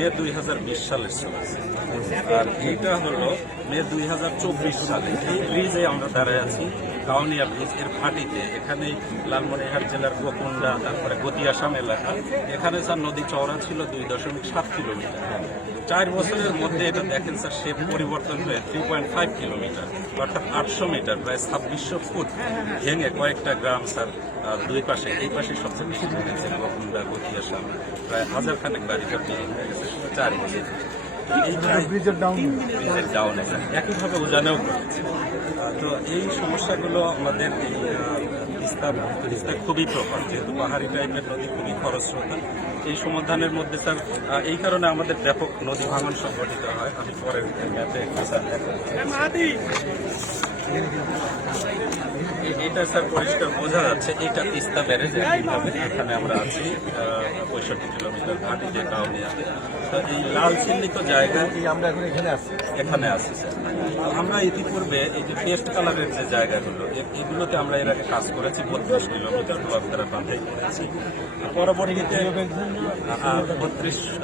মে 2020 সালের ছবি, আর এইটা হলো মে 2024 সালে। এই ব্রিজে আমরা দাঁড়ায় আছি, কাউনিয়া ব্রিজ এর ভাটিতে। এখানে লালমনিরহাট জেলার গোকুন্ডা, তারপরে গতিয়াসাম এলাকা, এখানে স্যার নদী চওড়া ছিল 2.7 কিলোমিটার। 4 বছরের মধ্যে এটা দেখেন স্যার শেপ পরিবর্তন হয়ে 3.5 কিলোমিটার, অর্থাৎ 800 মিটার, প্রায় 2600 ফুট ভেঙে কয়েকটা গ্রাম স্যার দুই পাশে, এই পাশে সবচেয়ে বেশি ভেঙেছে গোকুন্ডা, গতিয়াসাম, প্রায় 1000 খানেক বাড়িটা ভেঙে গেছে 4 বছর। ব্রিজের ডাউন ডাউনে একইভাবে উজানেও ঘটেছে। তো এই সমস্যাগুলো আমাদের এই তিস্তা খুবই প্রবল, যেহেতু পাহাড়ি টাইপের নদী, খুবই খরস্রোতা। এই সমাধানের মধ্যে স্যার এই কারণে আমাদের ব্যাপক নদী ভাঙন সংঘটিত হয়। আমি পরের ম্যাপে একটু স্যার এটা স্যার পরিষ্কার বোঝা যাচ্ছে, এটা তিস্তা ব্যারেজ। এইভাবে এখানে আমরা আছি 65 কিলোমিটার ঘাটিতে কাউনিয়াতে। তো এই লাল চিহ্নিত জায়গায় আমরা এখন এখানে আছি স্যার। আমরা ইতিপূর্বে এই যে পেস্ট কালারের যে জায়গাগুলো, এগুলোতে আমরা এর আগে কাজ করেছি 32 কিলোমিটার ব্লক দ্বারা বাঁধাই করেছি। পরবর্তীতে